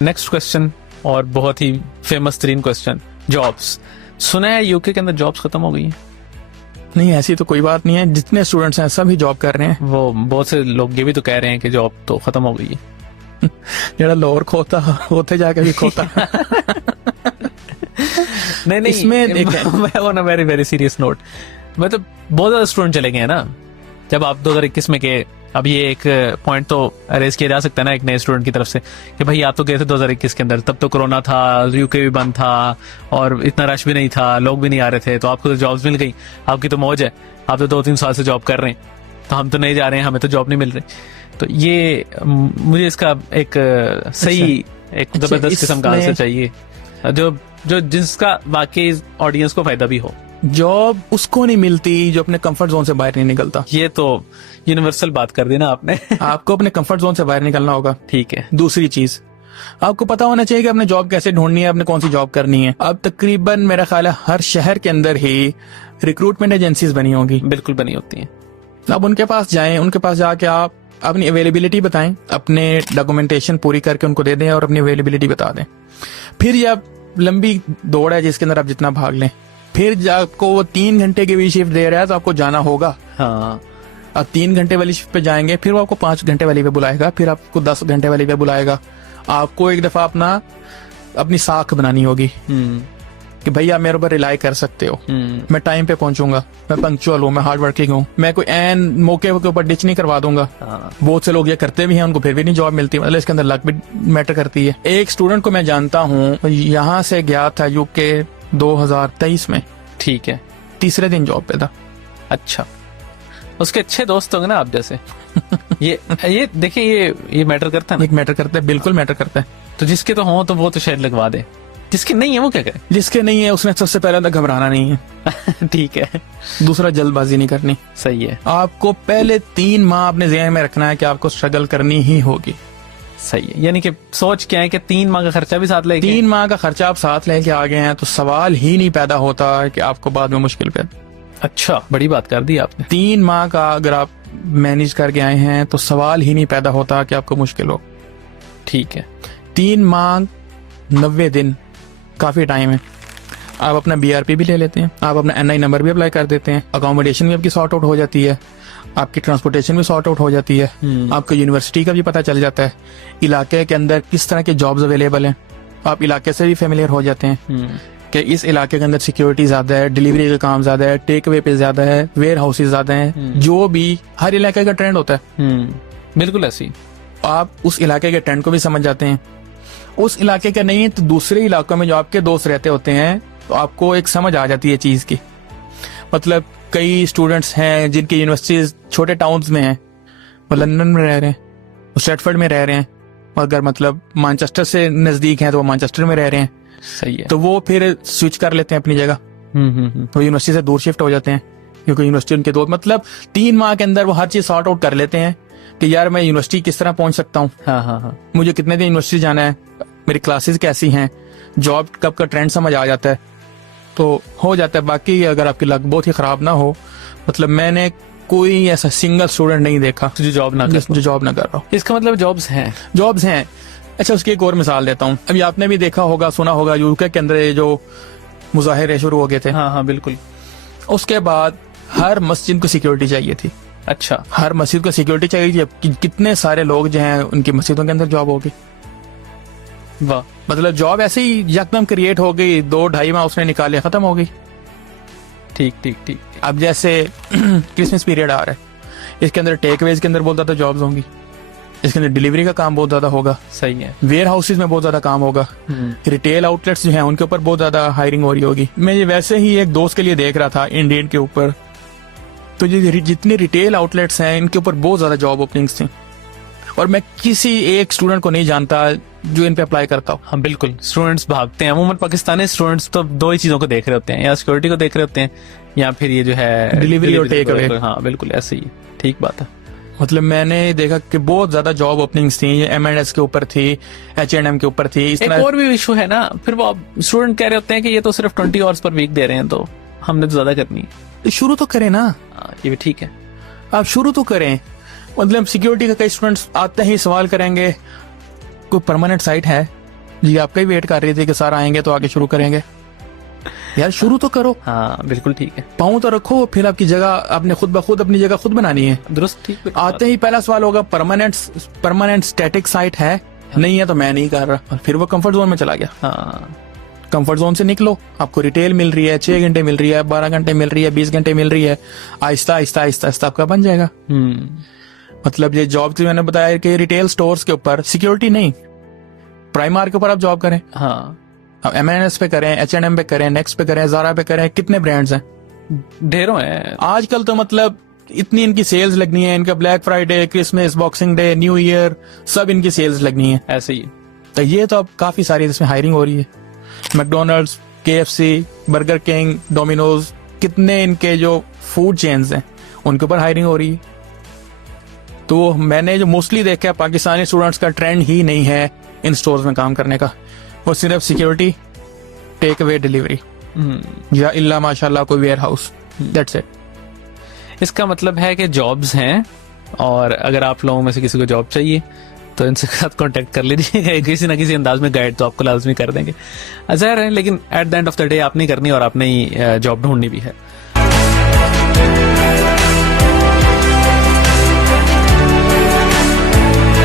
Next question, और बहुत ही famous तरीन क्वेश्चन, जॉब्स। सुना है यूके के अंदर जॉब्स खत्म हो गई हैं? नहीं, ऐसी तो कोई बात नहीं है, जितने स्टूडेंट्स हैं सभी जॉब कर रहे हैं। वो बहुत से लोग ये भी तो कह रहे हैं कि जॉब तो खत्म हो गई है। जरा लोअर खोता होते जाके भी खोता। नहीं इसमें मैं on a very very serious note, मतलब बहुत ज्यादा स्टूडेंट चले गए हैं ना जब आप 2021 में गए। अब ये एक पॉइंट तो अरेज किया जा सकता है ना एक नए स्टूडेंट की तरफ से कि भाई आप तो गए थे 2021 के अंदर, तब तो कोरोना था, यूके भी बंद था और इतना रश भी नहीं था, लोग भी नहीं आ रहे थे, तो आपको तो जॉब्स मिल गई, आपकी तो मौज है, आप तो 2-3 साल से जॉब कर रहे हैं, तो हम तो नहीं जा रहे हैं, हमें तो जॉब नहीं मिल रही। तो ये मुझे इसका एक सही एक जबरदस्त किस्म का आंसर चाहिए जो जिसका वाकई ऑडियंस को फायदा भी हो। जॉब उसको नहीं मिलती जो अपने कंफर्ट जोन से बाहर नहीं निकलता। ये तो यूनिवर्सल बात कर दी ना आपने। आपको अपने कंफर्ट जोन से बाहर निकलना होगा। ठीक है। दूसरी चीज, आपको पता होना चाहिए कि आपने जॉब कैसे ढूंढनी है, आपने कौन सी जॉब करनी है। अब तकरीबन मेरा ख्याल है हर शहर के अंदर ही रिक्रूटमेंट एजेंसीज बनी होगी। बिल्कुल बनी होती हैं। आप उनके पास जाएं, उनके पास जाके आप अपनी अवेलेबिलिटी बताएं, अपने डॉक्यूमेंटेशन पूरी करके उनको दे दें और अपनी अवेलेबिलिटी बता दें। फिर ये आप लंबी दौड़ है जिसके अंदर आप जितना भाग लें, फिर आपको वो 3 घंटे की भी शिफ्ट दे रहा है तो आपको जाना होगा। हाँ, आप 3 घंटे वाली शिफ्ट पे जाएंगे, फिर वो आपको 5 घंटे वाली पे बुलाएगा, फिर आपको 10 घंटे वाली पे बुलाएगा। आपको एक दफा अपनी साख बनानी होगी कि भैया मेरे ऊपर रिलाई कर सकते हो, मैं टाइम पे पहुंचूंगा, मैं पंक्चुअल हूँ, मैं हार्ड वर्किंग हूँ, मैं कोई एन मौके के ऊपर डिच नहीं करवा दूंगा। बहुत से लोग ये करते भी हैं, उनको फिर भी नहीं जॉब मिलती, मतलब इसके अंदर लक भी मैटर करती है। एक स्टूडेंट को मैं जानता हूँ, यहाँ से गया था यूके 2023 में। ठीक है। तीसरे दिन जॉब पे था। अच्छा, उसके अच्छे दोस्त होंगे ना आप जैसे। ये देखिए ये मैटर करता है ना। एक मैटर करता है, बिल्कुल मैटर करता है। तो जिसके तो हो तो वो तो शायद लगवा दे, जिसके नहीं है वो क्या करे? जिसके नहीं है उसने सबसे पहले तो घबराना नहीं है। ठीक है। दूसरा, जल्दबाजी नहीं करनी। सही है। आपको पहले 3 माह अपने ज़हन में रखना है कि आपको स्ट्रगल करनी ही होगी। सही है, यानी कि सोच क्या है कि 3 माह का खर्चा भी साथ लेके 3 माह का खर्चा आप साथ लेके आ गए हैं तो सवाल ही नहीं पैदा होता कि आपको बाद में मुश्किल पे। अच्छा, बड़ी बात कर दी आपने। 3 माह का अगर आप मैनेज करके आए हैं तो सवाल ही नहीं पैदा होता कि आपको मुश्किल हो। ठीक है। 3 माह 90 दिन काफी टाइम है। आप अपना BRP भी ले लेते हैं, आप अपना NI नंबर भी अप्लाई कर देते हैं, अकोमोडेशन भी आपकी सॉर्ट आउट हो जाती है, आपकी ट्रांसपोर्टेशन भी सॉर्ट आउट हो जाती है, आपको यूनिवर्सिटी का भी पता चल जाता है, इलाके के अंदर किस तरह के जॉब्स अवेलेबल हैं, आप इलाके से भी फेमिलियर हो जाते हैं कि इस इलाके के अंदर सिक्योरिटी ज्यादा है, डिलीवरी का काम ज्यादा है, टेक अवे पे ज्यादा है, वेयर हाउसेज ज्यादा है, जो भी हर इलाके का ट्रेंड होता है। बिल्कुल ऐसी। आप उस इलाके के ट्रेंड को भी समझ जाते हैं। उस इलाके का नहीं है तो दूसरे इलाकों में जो आपके दोस्त रहते होते हैं तो आपको एक समझ आ जाती है चीज की। मतलब कई स्टूडेंट्स हैं जिनकी यूनिवर्सिटीज छोटे टाउन्स में हैं, वो लंदन में रह रहे हैं, वो स्ट्रैटफोर्ड में रह रहे हैं, अगर मतलब मैनचेस्टर से नजदीक हैं तो वो मैनचेस्टर में रह रहे हैं। सही है। तो वो फिर स्विच कर लेते हैं अपनी जगह, वो यूनिवर्सिटी से दूर शिफ्ट हो जाते हैं क्योंकि यूनिवर्सिटी उनके दोस्त, मतलब 3 माह के अंदर वो हर चीज सॉर्ट आउट कर लेते हैं कि यार मैं यूनिवर्सिटी किस तरह पहुंच सकता हूँ, हाँ, मुझे कितने दिन यूनिवर्सिटी जाना है, मेरी क्लासेस कैसी हैं, जॉब कब का ट्रेंड समझ आ जाता है तो हो जाता है। बाकी अगर आपकी लक बहुत ही खराब ना हो, मतलब मैंने कोई ऐसा सिंगल स्टूडेंट नहीं देखा जो जॉब ना कर रहा हो। इसका मतलब जॉब्स हैं। अच्छा, उसकी एक और मिसाल देता हूँ। अभी आपने भी देखा होगा, सुना होगा, यूके के अंदर ये जो मुजाहिरे शुरू हो गए थे। हाँ, बिल्कुल। उसके बाद हर मस्जिद को सिक्योरिटी चाहिए थी। अच्छा, हर मस्जिद को सिक्योरिटी चाहिए थी। कितने सारे लोग जो हैं उनकी मस्जिदों के अंदर जॉब होगी। वाह, मतलब जॉब ऐसे ही यकदम क्रिएट हो गई, 2-2.5 माह उसने निकाले, खत्म हो गई। ठीक। अब जैसे क्रिसमस पीरियड आ रहा है, इसके अंदर टेक अवेज के अंदर बहुत ज्यादा जॉब्स होंगी, इसके अंदर डिलीवरी का काम बहुत ज्यादा होगा। सही है। वेयर हाउसेज में बहुत ज्यादा काम होगा, रिटेल आउटलेट्स जो हैं उनके ऊपर बहुत ज्यादा हायरिंग हो रही होगी। मैं ये वैसे ही एक दोस्त के लिए देख रहा था इंडियन के ऊपर, तो ये जितने रिटेल आउटलेट्स हैं इनके ऊपर बहुत ज्यादा जॉब ओपनिंग्स थी और मैं किसी एक स्टूडेंट को नहीं जानता जो इन पे अप्लाई करता हूँ। हाँ, बिल्कुल। स्टूडेंट्स भागते हैं अमूमन, पाकिस्तानी स्टूडेंट्स तो 2 ही चीजों को देख रहे होते हैं, या सिक्योरिटी को देख रहे होते हैं या फिर ये जो है डिलीवरी और टेक अवे। हाँ, बिल्कुल ऐसे ही। ठीक बात है। मतलब मैंने देखा कि बहुत ज्यादा जॉब ओपनिंग्स थी, M&S के ऊपर थी, H&M के ऊपर थी। एक और भी इशू है ना, फिर वो स्टूडेंट कह रहे होते हैं कि ये तो सिर्फ 20 आवर्स पर वीक दे रहे हैं, तो हमने तो ज्यादा करनी है। शुरू तो करें ना। ये भी ठीक है, आप शुरू तो करें। मतलब सिक्योरिटी का कई स्टूडेंट्स आते ही सवाल करेंगे कोई परमानेंट साइट है, जी आपका ही वेट कर रही थी कि सर आएंगे तो आगे शुरू करेंगे। यार शुरू तो करो, हाँ बिल्कुल ठीक है, पाँव तो रखो, फिर आपकी जगह आपने खुद ब खुद अपनी जगह खुद बनानी है। दुरुस्त ठीक, बिल्कुल। आते ही पहला सवाल होगा परमानेंट स्टैटिक साइट है, नहीं है तो मैं नहीं कर रहा, और फिर वो कंफर्ट जोन में चला गया। हाँ कंफर्ट जोन से निकलो, आपको रिटेल मिल रही है, 6 घंटे मिल रही है, 12 घंटे मिल रही है, 20 घंटे मिल रही है, आहिस्ता आहिस्ता आहिस्ता आहिस्ता आपका बन जाएगा। मतलब ये जॉब जो मैंने बताया कि रिटेल स्टोर्स के ऊपर सिक्योरिटी नहीं, प्राइमार्क के ऊपर आप जॉब करें, हाँ आप M&S पे करें, H&M पे करें, नेक्स्ट पे करें, ज़ारा पे करें, कितने ब्रांड्स हैं ढेरों है आजकल। तो मतलब इतनी इनकी सेल्स लगनी है, इनका black Friday, Christmas, boxing day, new year, सब इनकी सेल्स लगनी है। ऐसे ही। तो ये तो अब काफी सारी इसमें हायरिंग हो रही है। McDonald's, KFC, burger king, Domino's, कितने इनके जो फूड चेन्स हैं उनके ऊपर हायरिंग हो रही है। तो मैंने जो मोस्टली देखा है, पाकिस्तानी स्टूडेंट्स का ट्रेंड ही नहीं है इन स्टोर्स में काम करने का, वो सिर्फ सिक्योरिटी, टेक अवे डिलीवरी, या इल्ला माशाल्लाह कोई वेयर हाउस, दैट्स इट। इसका मतलब है कि जॉब्स हैं, और अगर आप लोगों में से किसी को जॉब चाहिए तो इनसे साथ कांटेक्ट कर लीजिएगा, किसी ना किसी अंदाज में गाइड तो आपको लाजमी कर देंगे। ज़ाहिर है, लेकिन at the end of the day आपने करनी और आपने ही जॉब ढूंढनी भी है।